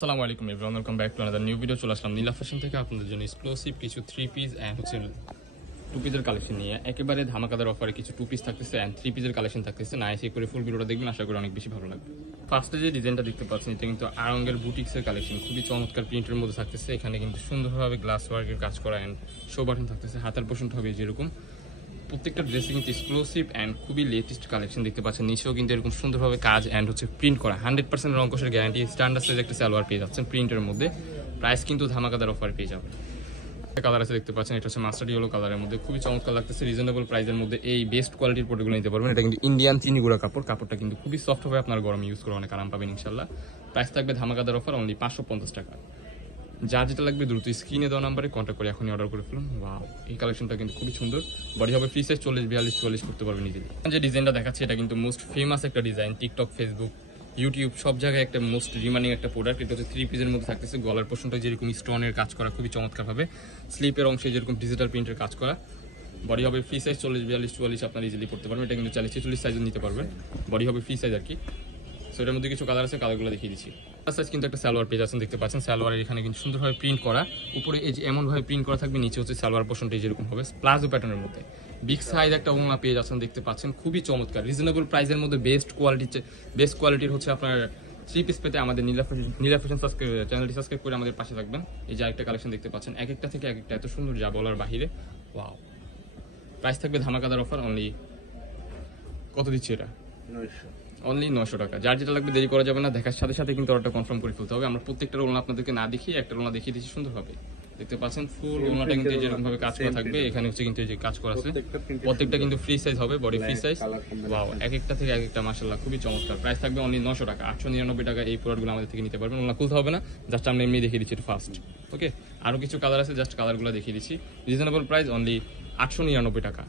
আসসালামু আলাইকুম everyone, welcome back to another new video. চলে আসলাম নীলা ফ্যাশন থেকে আপনাদের জন্য এক্সক্লুসিভ কিছু থ্রি পিস অ্যান্ড হচ্ছে টু পিসের কালেকশন নিয়ে একেবারে ধামাকাদার অফারে কিছু টু পিস থাকতেছে অ্যান্ড থ্রি পিসের কালেকশন থাকতেছে। না এসে করে ফুল ভিডিওটা দেখবেন, আশা করি অনেক বেশি ভালো লাগবে। ফার্স্টে যে ডিজাইনটা দেখতে পাচ্ছেন এটা কিন্তু আরঙ্গের বুটিক্সের কালেকশন, খুবই চমৎকার প্রিন্টের মধ্যে থাকতেছে। এখানে কিন্তু সুন্দরভাবে গ্লাস ওয়ার্কের কাজ করা অ্যান্ড শো বাটন থাকতেছে। হাতের পোষণটা হবে যেরকম, প্রত্যেকটা ড্রেসে কিন্তু এক্সক্লুসিভ অ্যান্ড খুবই লেটেস্ট কালেকশন দেখতে পাচ্ছেন। নিচেও কিন্তু এরকম সুন্দরভাবে কাজ অ্যান্ড হচ্ছে প্রিন্ট করা 100% রংকশের গ্যারান্টি। স্ট্যান্ডার্ড সাইজ একটা সালোয়ার পেয়ে যাচ্ছেন প্রিন্টের মধ্যে। প্রাইস কিন্তু ধামাকাদার অফার পেয়ে যাবেন। কালার আছে দেখতে পাচ্ছেন, এটা হচ্ছে মাস্টার্ড ইয়েলো কালারের মধ্যে, খুবই চমৎকার লাগতেছে। রিজনেবল প্রাইসের মধ্যে এই বেস্ট কোয়ালিটির প্রোডাক্টগুলো নিতে পারবেন। এটা কিন্তু ইন্ডিয়ান চিনিগুড়া কাপড়, কাপড়টা কিন্তু খুবই সফট হবে, আপনার গরমে ইউজ করে অনেক আরাম পাবেন ইনশাল্লাহ। প্রাইস থাকবে ধামাকাদার অফার অনলি 550 টাকা। যার যেটা লাগবে দ্রুত স্ক্রিনে দেওয়া নাম্বারে কন্ট্যাক্ট করে এখনই অর্ডার করে ফেলুন। ওয়াও, এই কালেকশনটা কিন্তু খুবই সুন্দর। বডি হবে ফ্রি সাইজ 40, 42, 44 করতে পারবেন নিজেই। যে ডিজাইনটা দেখাচ্ছি এটা কিন্তু মোস্ট ফেমাস একটা ডিজাইন, টিকটক, ফেসবুক, ইউটিউব সব জায়গায় একটা মোস্ট রিমানিং একটা প্রোডাক্ট। এটা হচ্ছে থ্রি পিসের মধ্যে থাকতেছে। গলার পোর্শনটা যেরকম স্টোনের কাজ করা খুবই চমৎকারভাবে, স্লিপের অংশে যেরকম ডিজিটাল প্রিন্টের কাজ করা। বডি হবে ফ্রি সাইজ 40, 42, 44 আপনার ইজিলি করতে পারবেন। এটা কিন্তু 40, 46 সাইজও নিতে পারবেন। বডি হবে ফ্রি সাইজ আর কি। সো এটার মধ্যে কিছু কালার আছে, কালারগুলো দেখিয়ে দিচ্ছি। সাইজ কিন্তু একটা সালোয়ার পেজ আছেন দেখতে পাচ্ছেন। সালোয়ারের এখানে কিন্তু সুন্দরভাবে প্রিন্ট করা, উপরে এই যে এমনভাবে প্রিন্ট করা থাকবে, নিচে হচ্ছে সালোয়ার পোর্শনটা যেরকম হবে প্লাজো প্যাটার্নের মধ্যে। বিগ সাইজ একটা ওড়না পেজ আছেন দেখতে পাচ্ছেন, খুবই চমৎকার। রিজনেবল প্রাইসের মধ্যে বেস্ট কোয়ালিটির হচ্ছে আপনার থ্রি পিস পেতে আমাদের নীলা ফ্যাশন চ্যানেলটি সাবস্ক্রাইব করে আমাদের পাশে থাকবেন। এই যে আরেকটা কালেকশন দেখতে পাচ্ছেন, এক একটা থেকে এক একটা এত সুন্দর যা বলার বাহিরে। ওয়াও, প্রাইস থাকবে ধামাকাদার অফার অনলি, কত দিচ্ছি এটা? 900, অনলি 900 টাকা। যার যেটা লাগবে দেরি করা যাবে না, দেখার সাথে সাথে কিন্তু অর্ডারটা কনফার্ম করে ফেলতে হবে। আমরা প্রত্যেকটা ওড়না আপনাদেরকে না দেখিয়ে একটা ওড়না দেখিয়ে দিচ্ছি সুন্দরভাবে। দেখতে পাচ্ছেন ফুল ওড়নাটা কিন্তু যেরকম ভাবে কাজ করা থাকবে, এখানে হচ্ছে কিন্তু এই যে কাজ করা আছে, প্রত্যেকটা কিন্তু ফ্রি সাইজ হবে, বডি ফ্রি সাইজ। ওয়াও, এক একটা থেকে এক একটা মাশাআল্লাহ খুবই চমৎকার। প্রাইস থাকবে অনলি 900 টাকা। 899 টাকা এই প্রোডাক্টগুলো আমাদের থেকে নিতে পারবেন। ওড়না খুলতে হবে না, জাস্ট আমরা এমনি দেখিয়ে দিচ্ছি এটা ফার্স্ট। ওকে, আরো কিছু কালার আছে, জাস্ট কালারগুলো দেখিয়ে দিচ্ছি। রিজনেবল প্রাইস অনলি 899 টাকা।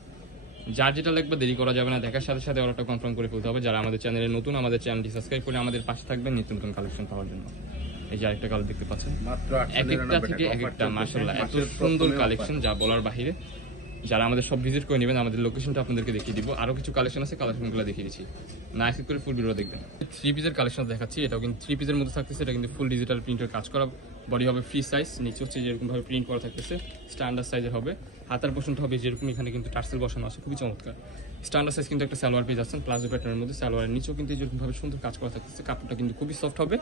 যার যেটা লাগবে দেরি করা যাবে না, দেখার সাথে সাথে অর্ডারটা কনফার্ম করে ফেলতে হবে। যারা আমাদের চ্যানেলে নতুন, আমাদের চ্যানেলটি সাবস্ক্রাইব করে আমাদের পাশে থাকবেন নিত্য নতুন কালেকশন পাওয়ার জন্য। এই যে আরেকটা কালার দেখতে পাচ্ছেন, এক একটা থেকে এক একটা মাশাআল্লাহ এত সুন্দর কালেকশন যা বলার বাহিরে। যারা আমাদের সব ভিজিট করে নেবেন, আমাদের লোকেশনটা আপনাদেরকে দেখিয়ে দিব। আরো কিছু কালেকশন আছে, কালেকশনগুলো দেখিয়ে দিচ্ছি, না স্কিপ করে ফুল ভিডিও দেখবেন। থ্রি পিসের কালেকশন দেখাচ্ছি, এটাও কিন্তু থ্রি পিসের মধ্যে থাকতেছে। এটা কিন্তু ফুল ডিজিটাল প্রিন্টের কাজ করা, বডি হবে ফ্রি সাইজ, নিচে হচ্ছে যেরকম ভাবে প্রিন্ট করা থাকতেছে স্ট্যান্ডার্ড সাইজের হবে। হাতার পোর্শনটা হবে যেরকম, এখানে কিন্তু টার্সেল বসানো আছে, খুবই চমৎকার। স্ট্যান্ডার্ড সাইজ কিন্তু একটা সালোয়ার পেয়ে যাচ্ছেন প্লাজো প্যাটার্নের মধ্যে। সালোয়ারের নিচেও কিন্তু যেরকম ভাবে সুন্দর কাজ করা থাকতেছে, কাপড়টা কিন্তু খুবই সফট হবে,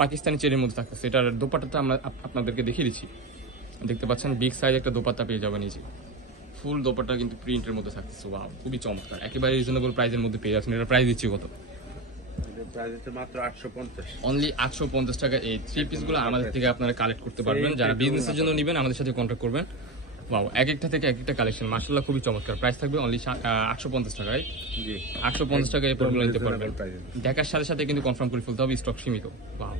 পাকিস্তানি চেরির মধ্যে থাকতেছে। এটার দোপাট্টাটা আমরা আপনাদেরকে দেখিয়ে দিচ্ছি। দেখতে পাচ্ছেন বিগ সাইজ একটা দোপাট্টা পেয়ে যাবেন নিচে, ফুল দোপাট্টা কিন্তু প্রিন্টের মধ্যে থাকতেছে। ওয়াও, খুবই চমৎকার, একেবারে রিজনেবল প্রাইসের মধ্যে পেয়ে যাচ্ছেন। এটা প্রাইস দিচ্ছি কত? মাত্র 850, অনলি 850 টাকা। এই থ্রি পিসগুলো আমাদের থেকে আপনারা কালেক্ট করতে পারবেন। যারা বিজনেসের জন্য নেবেন আমাদের সাথে কন্ট্যাক্ট করবেন। ওয়াও, এক একটা থেকে এক একটা কালেকশন মাশাআল্লাহ খুবই চমৎকার। প্রাইস থাকবে অনলি 850 টাকায়। জি, 850 টাকায় এই প্রোডাক্টগুলো নিতে পারবেন। দেখার সাথে সাথে কিন্তু কনফার্ম করে ফেলতে হবে, স্টক সীমিত। ওয়াও,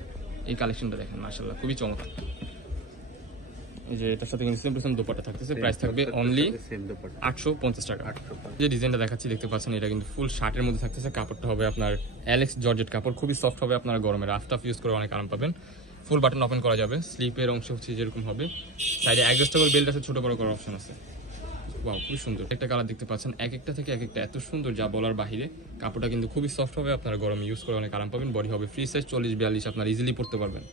এই কালেকশনটা দেখেন মাশাআল্লাহ খুবই চমৎকার। এই যে এটার সাথে কিন্তু সিম্পল দোপাট্টা থাকতেছে। প্রাইস থাকবে অনলি 850 টাকা। যে ডিজাইনটা দেখাচ্ছি দেখতে পাচ্ছেন, এটা কিন্তু ফুল শার্টের মধ্যে থাকতেছে। কাপড়টা হবে আপনার অ্যালেক্স জর্জেট কাপড়, খুবই সফট হবে, আপনার গরমে রাফ টাফ ইউজ করে অনেক আরাম পাবেন। ফুল বাটন ওপেন করা যাবে, স্লিপের অংশ হচ্ছে যেরকম হবে, সাইডে অ্যাডজাস্টেবল বেল্ট আছে, ছোট বড় করার অপশন আছে। ওয়াও, খুবই সুন্দর একটা কালার দেখতে পাচ্ছেন, এক একটা থেকে এক একটা এত সুন্দর যা বলার বাহিরে। কাপড়টা কিন্তু খুবই সফট হবে, আপনার গরমে ইউজ করে অনেক আরাম পাবেন। বডি হবে ফ্রি সাইজ 40, 42 আপনার ইজিলি পড়তে পারবেন।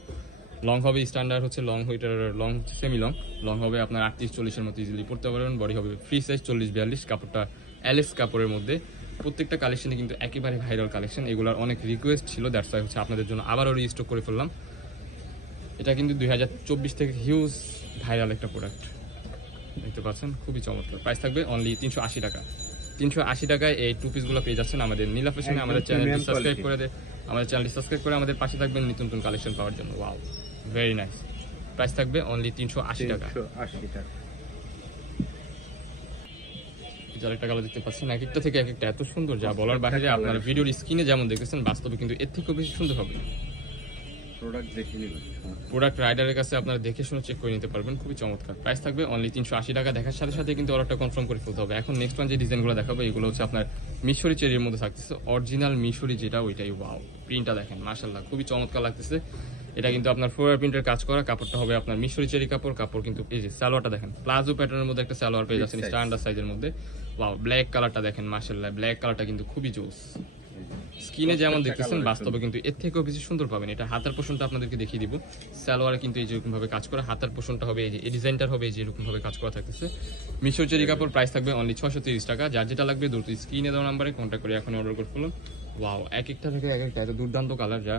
লং হবে স্ট্যান্ডার্ড হচ্ছে লং, ওইটার লং সেমি লং, লং হবে আপনার 38, 40-এর মতো ইজিলি পড়তে পারবেন। বডি হবে ফ্রি সাইজ 40, 42, কাপড়টা অ্যালেক্স কাপড়ের মধ্যে। প্রত্যেকটা কালেকশনে কিন্তু একেবারে ভাইরাল কালেকশন, এগুলোর অনেক রিকোয়েস্ট ছিল, দ্যাটস ওয়াই হচ্ছে আপনাদের জন্য আবারও রিস্টক করে ফেললাম। এটা কিন্তু 2024 থেকে হিউজ ভাইরাল একটা প্রোডাক্ট দেখতে পাচ্ছেন, খুবই চমৎকার। প্রাইস থাকবে অনলি 380 টাকা। 380 টাকায় এই টু পিসগুলো পেয়ে যাচ্ছেন আমাদের নীলা ফ্যাশনে। আমাদের চ্যানেলটি সাবস্ক্রাইব করে আমাদের পাশে থাকবেন নিত্য নতুন কালেকশন পাওয়ার জন্য। Wow, very nice. প্রাইস থাকবে অনলি 380 টাকা। যার একটা কালার দেখতে পাচ্ছেন, এক একটা থেকে এক একটা এত সুন্দর যা বলার বাইরে। আপনার ভিডিওর স্ক্রিনে যেমন দেখতেছেন, বাস্তবে কিন্তু এর থেকেও বেশি সুন্দর হবে। প্রোডাক্ট রাইডারের কাছে আপনারা দেখে শুনে চেক করে নিতে পারবেন, খুবই চমৎকার। প্রাইস থাকবে অনলি 380 টাকা। দেখার সাথে সাথে কিন্তু অর্ডারটা কনফার্ম করে ফেলতে হবে। এখন নেক্সট ওয়ান যে ডিজাইনগুলো দেখাবো, এগুলো হচ্ছে আপনার মিশরি চেরির মধ্যে থাকতেছে, অরিজিনাল মিশরি যেটা ওইটাই। ওয়াও, প্রিন্টটা দেখেন মাশাআল্লাহ খুবই চমৎকার লাগতেছে। এটা কিন্তু আপনার ফ্লোরাল প্রিন্টের কাজ করা, কাপড়টা হবে আপনার মিশরি চেরি কাপড়। কাপড় কিন্তু এই যে সালোয়ারটা দেখেন, প্লাজো প্যাটার্নের মধ্যে একটা সালোয়ার পেয়ে যাচ্ছেন স্ট্যান্ডার্ড সাইজের মধ্যে। ওয়াও, ব্ল্যাক কালারটা দেখেন মাশাআল্লাহ, ব্ল্যাক কালারটা কিন্তু খুবই জোস। স্কিনে যেমন দেখতেছেন বাস্তবে কিন্তু এর থেকেও বেশি সুন্দর পাবেন। এটা হাতার পোর্শনটা আপনাদেরকে দেখিয়ে দিব। সালোয়ারে কিন্তু এই যেরকম ভাবে কাজ করা, হাতার পোর্শনটা হবে এই যে, এই ডিজাইনটার হবে এই যে এরকম ভাবে কাজ করা থাকতেছে। মিশো চেরি কাপড় প্রাইস থাকবে অনলি 630 টাকা। যার যেটা লাগবে দ্রুত স্ক্রিনে দেওয়া নাম্বারে কন্ট্যাক্ট করে এখন অর্ডার করে ফেলুন। ওয়াও, এক একটা থেকে এক একটা এত দুর্দান্ত কালার, যা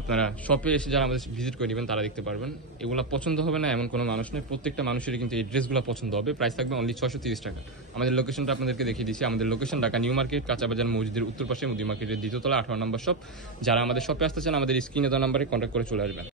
আপনারা শপে এসে যারা আমাদের ভিজিট করে নেবেন তারা দেখতে পারবেন। এগুলো পছন্দ হবে না এমন কোনো মানুষ নেই, প্রত্যেকটা মানুষেরই কিন্তু এই ড্রেসগুলো পছন্দ হবে। প্রাইস থাকবে অনলি 630 টাকা। আমাদের লোকেশনটা আপনাদেরকে দেখিয়ে দিচ্ছি। আমাদের লোকেশন ঢাকা নিউ মার্কেট, কাঁচাবাজার মসজিদের উত্তর পাশে, মুদি মার্কেটের দ্বিতীয় তলা, 18 নম্বর শপ। যারা আমাদের শপে আসতে চান আমাদের স্ক্রিনে দেওয়া নাম্বারে কন্ট্যাক্ট করে চলে আসবেন।